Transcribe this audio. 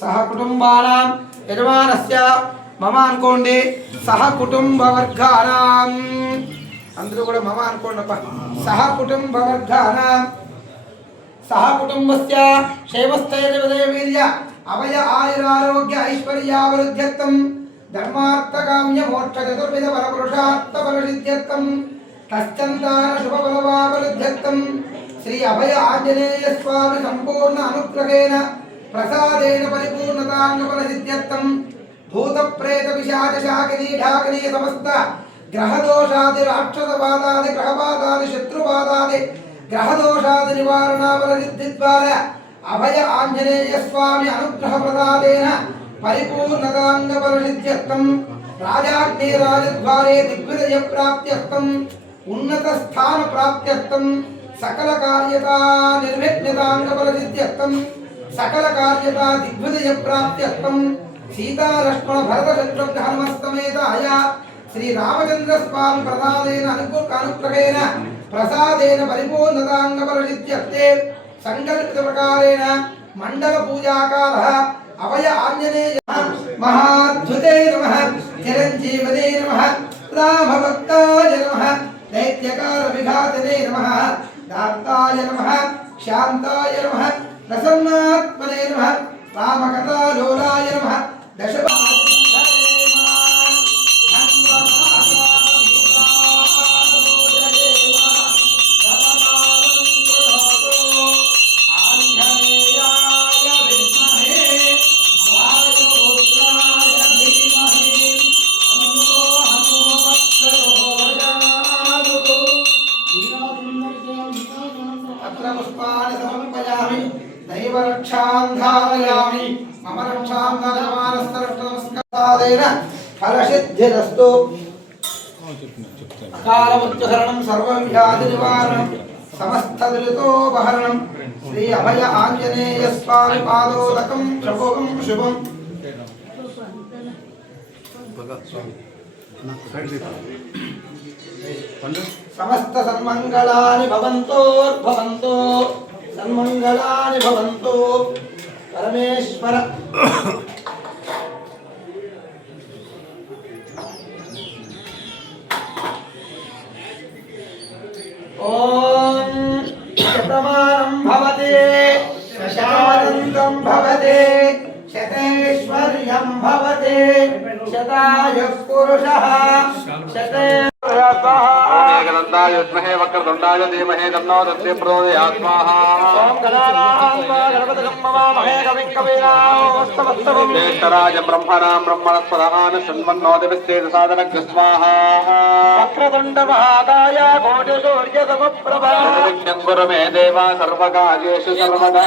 సహ కుటుంబానాం యజమానస్య మమ అనుకోండి సహ కుటుంబ వర్గానాం అందరూ కూడా మమ అనుకోండి అప్ప సహ కుటుంబ వర్గానాం సహ కుటుంబస్య క్షేమస్థైర్యవీర్య అభయ ఆయురారోగ్య ఐశ్వర్యావరుద్ధ్యర్థం ధర్మార్థకామ్య మోక్ష చతుర్విధ పరపురుషార్థ ఫలసిద్ధ్యర్థం తశ్చంతాన శుభఫలవావరుద్ధ్యర్థం శ్రీ అభయ ఆంజనేయ స్వామి సంపూర్ణ అనుగ్రహేణ ప్రసాదేన పరిపూర్ణతాంగఫలసిద్ధ్యర్థం భూత ప్రేత పిశాచ శాకినీ ఢాకినీ సమస్త గ్రహదోషాది రాక్షసవాదాది గ్రహపాదాది శత్రుపాదాది గ్రహదోషాది నివారణాఫలసిద్ధి ద్వారా అభయ ఆంజనేయ స్వామి అనుగ్రహ ప్రసాదేన పరిపూర్ణతాంగబలసిద్ధ్యర్థం రాజాగ్నే రాజద్వారే దిగ్విజయ ప్రాప్త్యర్థం ఉన్నత స్థాన ప్రాప్త్యర్థం సకల కార్యతా నిర్విఘ్నతాంగబలసిద్ధ్యర్థం సకల కార్యత దిగ్విజయ ప్రాప్త్యర్థం సీతా భరత శత్రుఘ్న హనుమస్తమేతాయ శ్రీ రామచంద్ర స్వామి ప్రసాదేన అనుకు అనుగ్రహేణ ప్రసాదేన పరిపూర్ణతాంగబలసిద్ధ్యర్థే సంకల్పిత ప్రకారేణ మండల పూజాకాల अभय आञ्जनेय महाद्भुते नमः। चिरञ्जीवने नमः रामभक्ताय नमः। दैत्यकारविघातने नमः दान्ताय नमः शान्ताय नमः प्रसन्नात्मने नमः रामकथालोलाय नमः। दशभाषाय नमः దైవరక్షాం మమ రక్షాం నమస్కారేణ ఫలసిద్ధిరస్తు అకాలముచ్చరణం సర్వవ్యాధి నివారణం సమస్త దురితోపహరణం శ్రీ అభయ ఆంజనేయ స్వామి పాదోదకం శుభం శుభం సమస్త సన్మంగళాని భవంతో. సన్మంగళాని భవంతో. పరమేశ్వర ఓం శతమానం భవతే శతానందం భవతే శతేశ్వర్యం భవతే శతాయ పురుష శతే ఏకదంతాయ విద్మహే వక్రతుండాయ ధీమహి తన్నో దత్తే ప్రచోదయాత్ బ్రహ్మణాం బ్రహ్మణస్పదాన్ శృణ్వన్నోదివిస్తేజ సాధనగ్ర వక్రతుండ మహాకాయ కోటి మే సర్వకార్యేషు సర్వదా